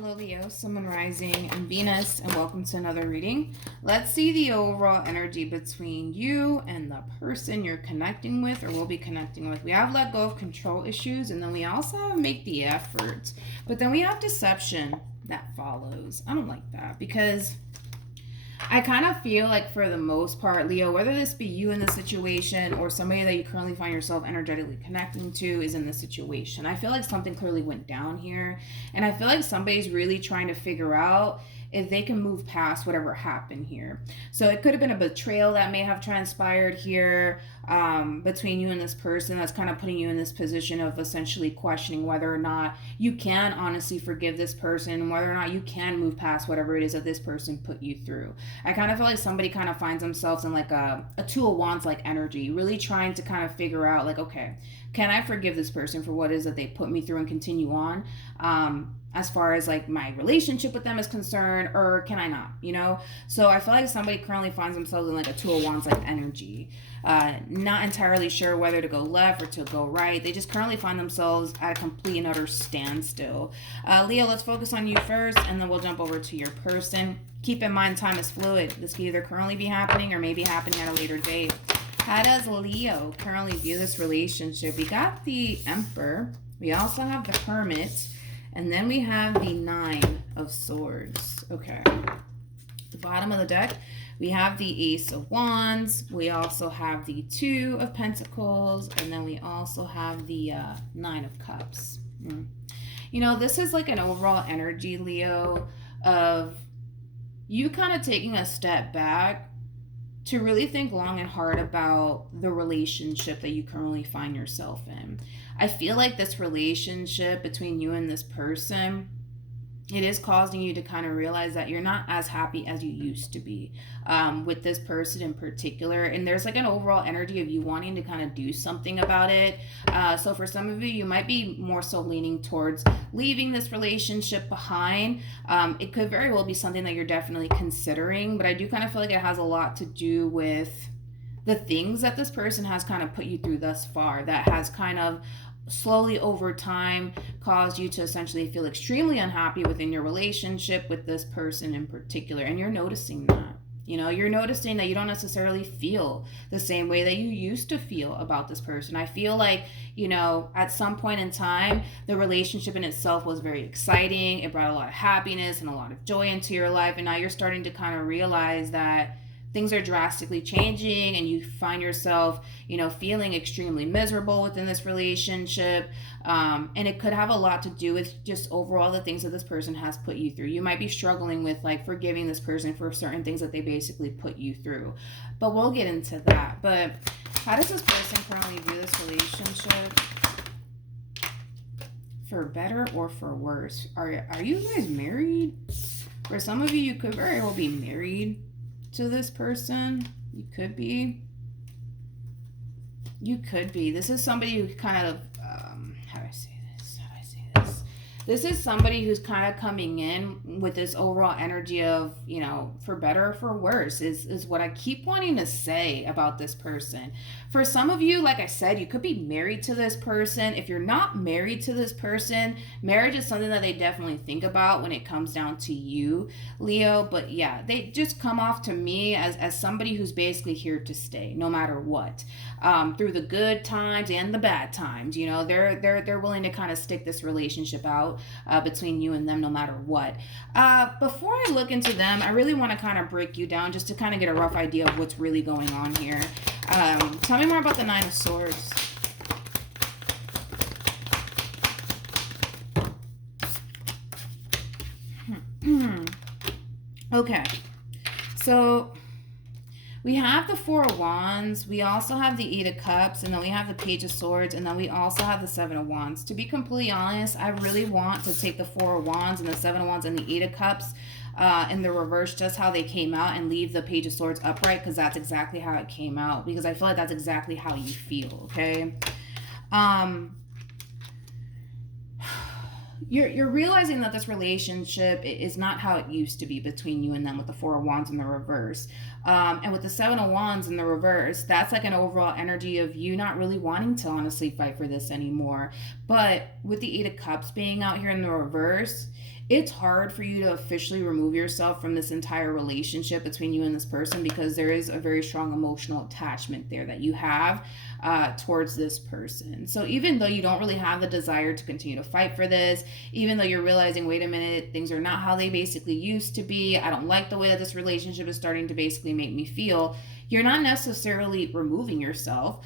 Hello Leo, Sun, Moon, Rising, and Venus, and welcome to another reading. Let's see the overall energy between you and the person you're connecting with or will be connecting with. We have let go of control issues, and then we also have make the effort. But then we have deception that follows. I don't like that because I kind of feel like for the most part, Leo, whether this be you in the situation or somebody that you currently find yourself energetically connecting to is in the situation. I feel like something clearly went down here. And I feel like somebody's really trying to figure out if they can move past whatever happened here. So it could have been a betrayal that may have transpired here between you and this person that's kind of putting you in this position of essentially questioning whether or not you can honestly forgive this person, whether or not you can move past whatever it is that this person put you through. I kind of feel like somebody kind of finds themselves in like a Two of Wands like energy, really trying to kind of figure out like, okay, can I forgive this person for what it is that they put me through and continue on? As far as like my relationship with them is concerned, or can I not, you know? So I feel like somebody currently finds themselves in like a Two of Wands like energy, not entirely sure whether to go left or to go right. They just currently find themselves at a complete and utter standstill. Leo, let's focus on you first, and then we'll jump over to your person. Keep in mind, time is fluid. This could either currently be happening or maybe happening at a later date. How does Leo currently view this relationship? We got the Emperor. We also have the Hermit. And then we have the Nine of Swords. Okay. The bottom of the deck, we have the Ace of Wands. We also have the Two of Pentacles. And then we also have the Nine of Cups. You know, this is like an overall energy, Leo, of you kind of taking a step back to really think long and hard about the relationship that you currently find yourself in. I feel like this relationship between you and this person, it is causing you to kind of realize that you're not as happy as you used to be with this person in particular. And there's like an overall energy of you wanting to kind of do something about it. So for some of you, you might be more so leaning towards leaving this relationship behind. It could very well be something that you're definitely considering, but I do kind of feel like it has a lot to do with the things that this person has kind of put you through thus far that has kind of slowly over time caused you to essentially feel extremely unhappy within your relationship with this person in particular. And you're noticing that. You know, you're noticing that you don't necessarily feel the same way that you used to feel about this person. I feel like, you know, at some point in time, the relationship in itself was very exciting. It brought a lot of happiness and a lot of joy into your life. And now you're starting to kind of realize that things are drastically changing and you find yourself, you know, feeling extremely miserable within this relationship. And it could have a lot to do with just overall the things that this person has put you through. You might be struggling with like forgiving this person for certain things that they basically put you through. But we'll get into that. But how does this person currently view this relationship? For better or for worse? Are you guys married? For some of you, you could very well be married to this person. You could be. This is somebody who kind of how do I say this? This is somebody who's kind of coming in with this overall energy of, you know, for better or for worse is what I keep wanting to say about this person. For some of you, like I said, you could be married to this person. If you're not married to this person, marriage is something that they definitely think about when it comes down to you, Leo. But yeah, they just come off to me as somebody who's basically here to stay no matter what. Through the good times and the bad times, you know, they're willing to kind of stick this relationship out between you and them no matter what. Before I look into them, I really want to kind of break you down just to kind of get a rough idea of what's really going on here. Tell me more about the Nine of Swords. Okay, so we have the Four of Wands, we also have the Eight of Cups, and then we have the Page of Swords, and then we also have the Seven of Wands. To be completely honest, I really want to take the Four of Wands and the Seven of Wands and the Eight of Cups in the reverse, just how they came out, and leave the Page of Swords upright, because that's exactly how it came out, because I feel like that's exactly how you feel, okay? You're realizing that this relationship is not how it used to be between you and them with the Four of Wands in the reverse. And with the Seven of Wands in the reverse, that's like an overall energy of you not really wanting to honestly fight for this anymore. But with the Eight of Cups being out here in the reverse, it's hard for you to officially remove yourself from this entire relationship between you and this person, because there is a very strong emotional attachment there that you have towards this person. So even though you don't really have the desire to continue to fight for this, even though you're realizing, wait a minute, things are not how they basically used to be, I don't like the way that this relationship is starting to basically make me feel, you're not necessarily removing yourself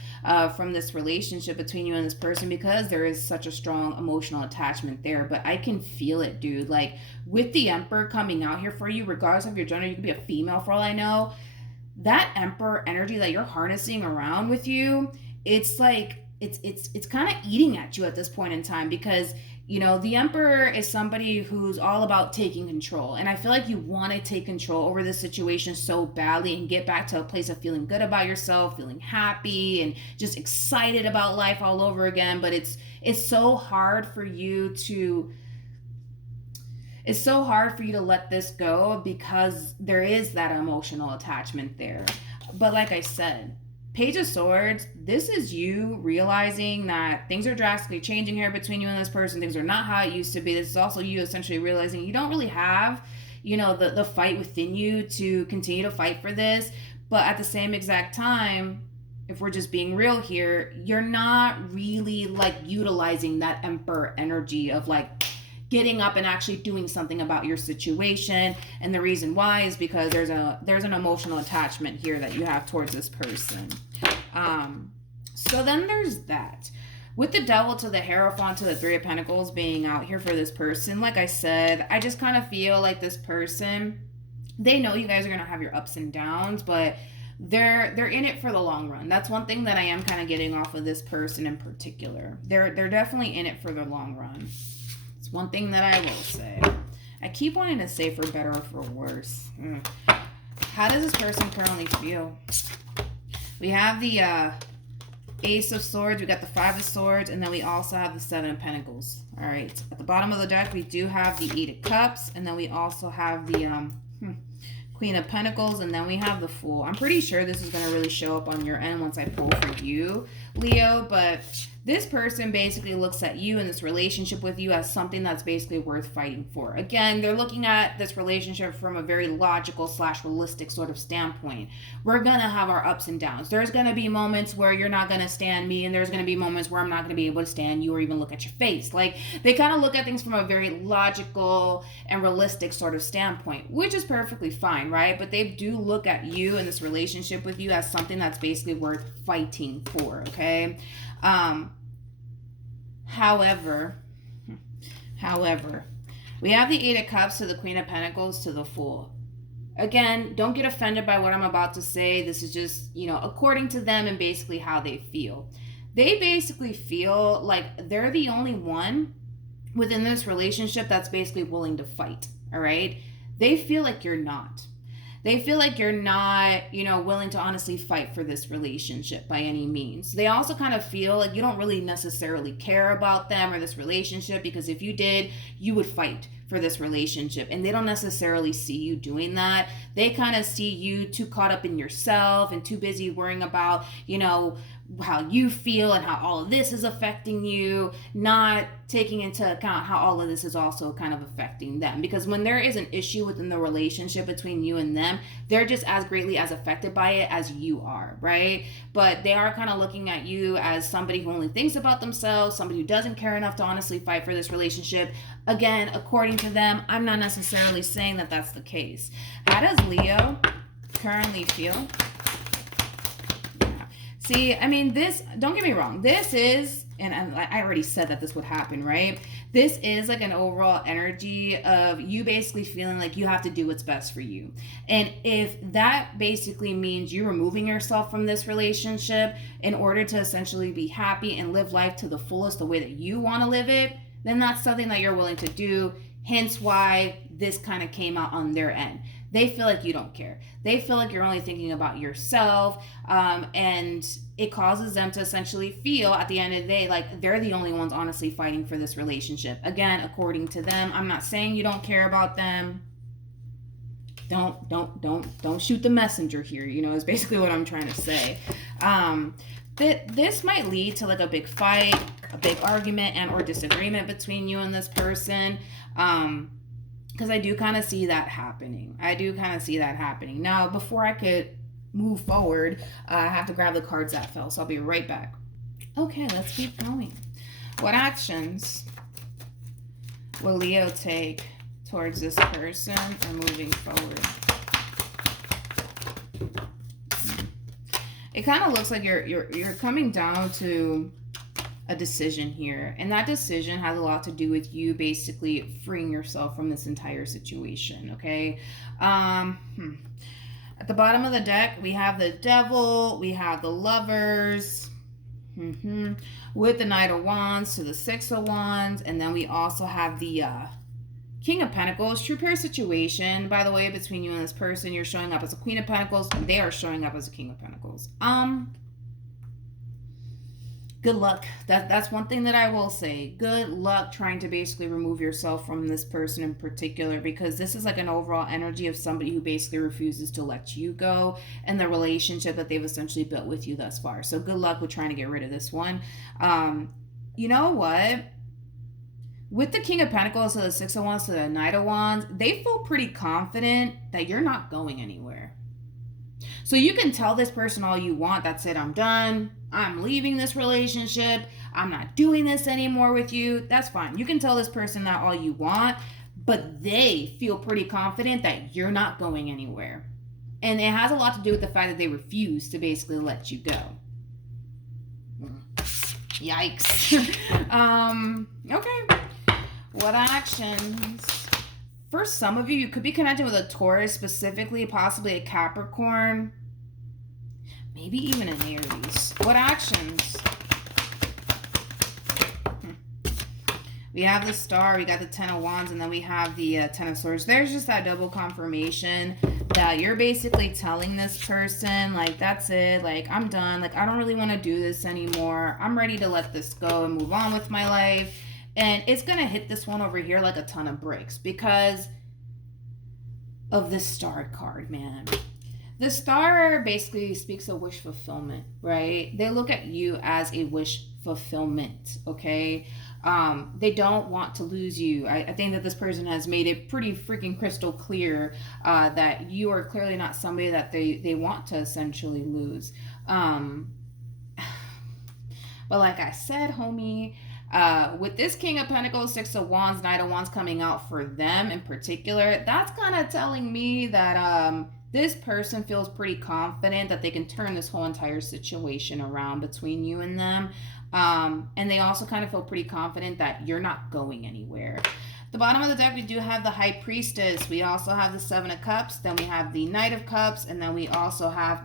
from this relationship between you and this person, because there is such a strong emotional attachment there. But I can feel it, dude. Like, with the Emperor coming out here for you, regardless of your gender, you could be a female for all I know, that Emperor energy that you're harnessing around with you, it's like it's kind of eating at you at this point in time, because you know the Emperor is somebody who's all about taking control, and I feel like you want to take control over this situation so badly and get back to a place of feeling good about yourself, feeling happy and just excited about life all over again. But it's so hard for you to let this go, because there is that emotional attachment there. But like I said, Page of Swords, this is you realizing that things are drastically changing here between you and this person. Things are not how it used to be. This is also you essentially realizing you don't really have, you know, the fight within you to continue to fight for this. But at the same exact time, if we're just being real here, you're not really like utilizing that Emperor energy of like getting up and actually doing something about your situation. And the reason why is because there's an emotional attachment here that you have towards this person. So then there's that. With the Devil to the Hierophant to the Three of Pentacles being out here for this person, like I said, I just kind of feel like this person, they know you guys are going to have your ups and downs, but they're in it for the long run. That's one thing that I am kind of getting off of this person in particular. They're definitely in it for the long run. It's one thing that I will say. I keep wanting to say for better or for worse. How does this person currently feel? We have the Ace of Swords, we got the Five of Swords, and then we also have the Seven of Pentacles. All right, at the bottom of the deck, we do have the Eight of Cups, and then we also have the Queen of Pentacles, and then we have the Fool. I'm pretty sure this is going to really show up on your end once I pull for you, Leo, but this person basically looks at you and this relationship with you as something that's basically worth fighting for. Again, they're looking at this relationship from a very logical / realistic sort of standpoint. We're going to have our ups and downs. There's going to be moments where you're not going to stand me, and there's going to be moments where I'm not going to be able to stand you or even look at your face. Like, they kind of look at things from a very logical and realistic sort of standpoint, which is perfectly fine, right? But they do look at you and this relationship with you as something that's basically worth fighting for, okay? However, we have the Eight of Cups to the Queen of Pentacles to the Fool. Again, don't get offended by what I'm about to say. This is just, you know, according to them and basically how they feel. They basically feel like they're the only one within this relationship that's basically willing to fight, all right? They feel like you're not. They feel like you're not, you know, willing to honestly fight for this relationship by any means. They also kind of feel like you don't really necessarily care about them or this relationship, because if you did, you would fight for this relationship, and they don't necessarily see you doing that. They kind of see you too caught up in yourself and too busy worrying about, you know, how you feel and how all of this is affecting you, not taking into account how all of this is also kind of affecting them. Because when there is an issue within the relationship between you and them, they're just as greatly as affected by it as you are, right? But they are kind of looking at you as somebody who only thinks about themselves, somebody who doesn't care enough to honestly fight for this relationship. Again, according to them, I'm not necessarily saying that that's the case. How does Leo currently feel? See, I mean, this, don't get me wrong, this is, and I already said that this would happen, right? This is like an overall energy of you basically feeling like you have to do what's best for you. And if that basically means you removing yourself from this relationship in order to essentially be happy and live life to the fullest the way that you want to live it, then that's something that you're willing to do. Hence why this kind of came out on their end. They feel like you don't care. They feel like you're only thinking about yourself, and it causes them to essentially feel at the end of the day like they're the only ones honestly fighting for this relationship. Again, according to them, I'm not saying you don't care about them. Don't shoot the messenger here, you know, is basically what I'm trying to say. This might lead to like a big fight, a big argument and or disagreement between you and this person. Because I do kind of see that happening. Now, before I could move forward, I have to grab the cards that fell. So I'll be right back. Okay, let's keep going. What actions will Leo take towards this person or moving forward? It kind of looks like you're coming down to a decision here, and that decision has a lot to do with you basically freeing yourself from this entire situation. Okay. At the bottom of the deck, we have the Devil, we have the Lovers, with the Knight of Wands to the Six of Wands, and then we also have the King of Pentacles. True pair situation, by the way, between you and this person. You're showing up as a Queen of Pentacles, they are showing up as a King of Pentacles. Good luck. That's one thing that I will say. Good luck trying to basically remove yourself from this person in particular, because this is like an overall energy of somebody who basically refuses to let you go and the relationship that they've essentially built with you thus far. So good luck with trying to get rid of this one. You know what? With the King of Pentacles to the Six of Wands to the Knight of Wands, they feel pretty confident that you're not going anywhere. So you can tell this person all you want. That's it. I'm done. I'm leaving this relationship. I'm not doing this anymore with you. That's fine. You can tell this person that all you want, but they feel pretty confident that you're not going anywhere. And it has a lot to do with the fact that they refuse to basically let you go. Yikes. Okay. What actions? For some of you, you could be connected with a Taurus, specifically, possibly a Capricorn, maybe even an Aries. What actions? We have the Star, we got the Ten of Wands, and then we have the Ten of Swords. There's just that double confirmation that you're basically telling this person, like, that's it, like, I'm done, like, I don't really want to do this anymore. I'm ready to let this go and move on with my life. And it's going to hit this one over here like a ton of bricks because of the Star card, man. The Star basically speaks of wish fulfillment, right? They look at you as a wish fulfillment, okay? They don't want to lose you. I think that this person has made it pretty freaking crystal clear that you are clearly not somebody that they want to essentially lose. But like I said, homie, with this King of Pentacles, Six of Wands, Knight of Wands coming out for them in particular, that's kind of telling me that this person feels pretty confident that they can turn this whole entire situation around between you and them. And they also kind of feel pretty confident that you're not going anywhere. At the bottom of the deck, we do have the High Priestess. We also have the Seven of Cups. Then we have the Knight of Cups. And then we also have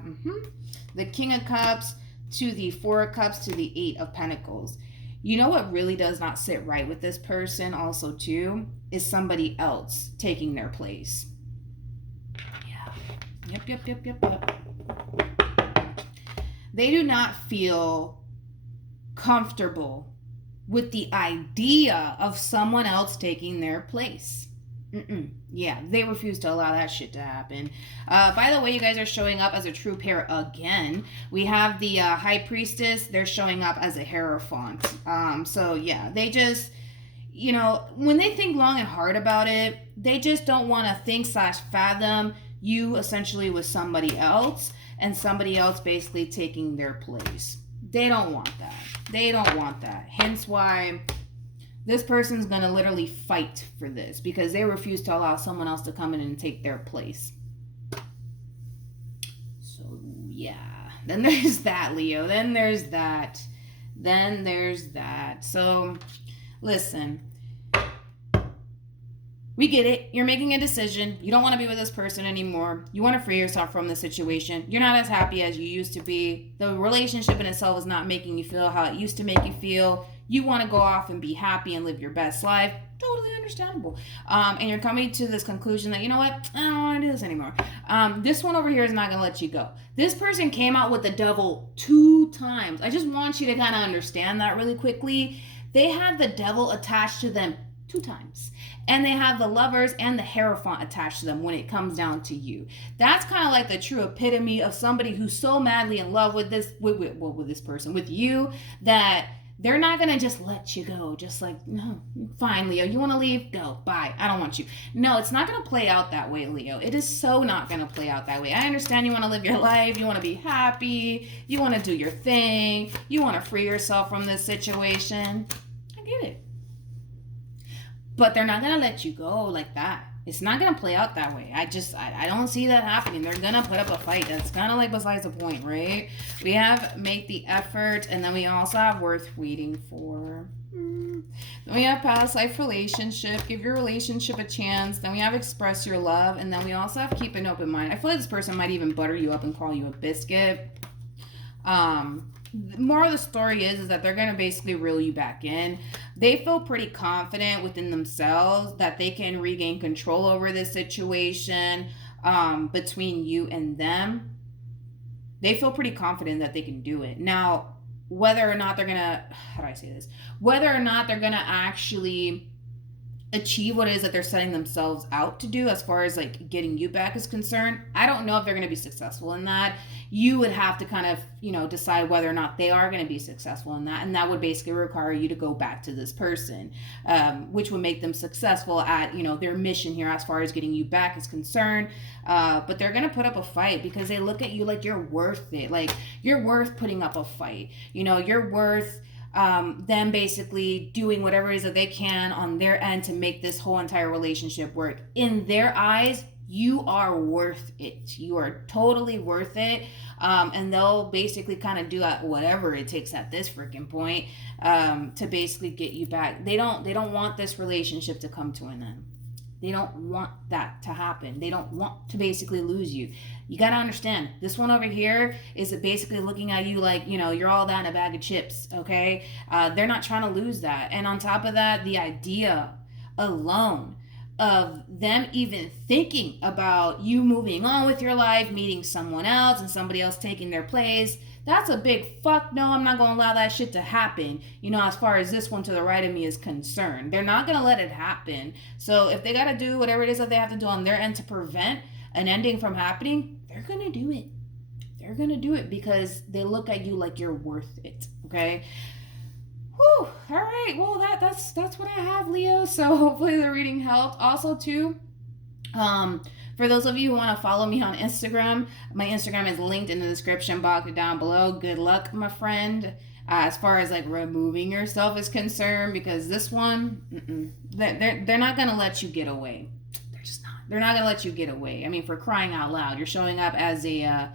the King of Cups to the Four of Cups to the Eight of Pentacles. You know what really does not sit right with this person also too is somebody else taking their place. Yeah. Yep. They do not feel comfortable with the idea of someone else taking their place. Yeah, they refuse to allow that shit to happen. By the way, you guys are showing up as a true pair again. We have the High Priestess. They're showing up as a Hierophant. So yeah, they just, you know, when they think long and hard about it, they just don't want to think / fathom you essentially with somebody else and somebody else basically taking their place. They don't want that. Hence why this person's going to literally fight for this because they refuse to allow someone else to come in and take their place. So, yeah. Then there's that, Leo. Then there's that. So, listen. We get it. You're making a decision. You don't want to be with this person anymore. You want to free yourself from the situation. You're not as happy as you used to be. The relationship in itself is not making you feel how it used to make you feel. You want to go off and be happy and live your best life. Totally understandable. And you're coming to this conclusion that, you know what? I don't want to do this anymore. This one over here is not going to let you go. This person came out with the Devil 2 times. I just want you to kind of understand that really quickly. They have the Devil attached to them 2 times. And they have the Lovers and the Hierophant attached to them when it comes down to you. That's kind of like the true epitome of somebody who's so madly in love with this, with this person, with you, that they're not going to just let you go. Just like, no, fine, Leo, you want to leave? Go, bye, I don't want you. No, it's not going to play out that way, Leo. It is so not going to play out that way. I understand you want to live your life. You want to be happy. You want to do your thing. You want to free yourself from this situation. I get it. But they're not going to let you go like that. It's not going to play out that way. I don't see that happening. They're going to put up a fight. That's kind of like besides the point, right? We have make the effort, and then we also have worth waiting for. Then we have past life relationship. Give your relationship a chance. Then we have express your love. And then we also have keep an open mind. I feel like this person might even butter you up and call you a biscuit. More of the story is that they're going to basically reel you back in. They feel pretty confident within themselves that they can regain control over this situation between you and them. They feel pretty confident that they can do it. Now, whether or not they're going to, how do I say this? Whether or not they're going to actually achieve what it is that they're setting themselves out to do as far as like getting you back is concerned, I don't know if they're going to be successful in that. You would have to kind of, decide whether or not they are going to be successful in that. And that would basically require you to go back to this person, which would make them successful at, their mission here as far as getting you back is concerned. But they're going to put up a fight because they look at you like you're worth it. Like you're worth putting up a fight. You're worth them basically doing whatever it is that they can on their end to make this whole entire relationship work. In their eyes, you are worth it. You are totally worth it. And they'll basically kind of do whatever it takes at this freaking point to basically get you back. They don't want this relationship to come to an end. They don't want that to happen. They don't want to basically lose you. You got to understand, this one over here is basically looking at you like, you're all that in a bag of chips, okay? They're not trying to lose that. And on top of that, the idea alone of them even thinking about you moving on with your life, meeting someone else and somebody else taking their place, that's a big fuck no, I'm not going to allow that shit to happen, as far as this one to the right of me is concerned. They're not going to let it happen. So if they got to do whatever it is that they have to do on their end to prevent an ending from happening, they're going to do it. They're going to do it because they look at you like you're worth it, okay? Whew. All right. Well, that's what I have, Leo. So hopefully the reading helped. Also, too, for those of you who want to follow me on Instagram, my Instagram is linked in the description box down below. Good luck, my friend, as far as like removing yourself is concerned, because this one, they're not gonna let you get away. They're just not. They're not gonna let you get away. I mean, for crying out loud, you're showing up as a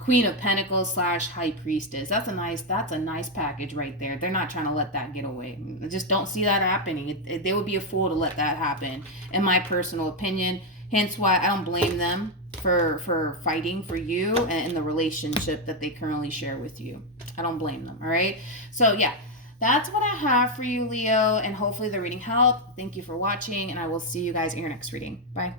Queen of Pentacles / High Priestess. That's a nice package right there. They're not trying to let that get away. I just don't see that happening. They would be a fool to let that happen, in my personal opinion. Hence why I don't blame them for fighting for you and the relationship that they currently share with you. I don't blame them, all right? So yeah, that's what I have for you, Leo, and hopefully the reading helped. Thank you for watching, and I will see you guys in your next reading. Bye.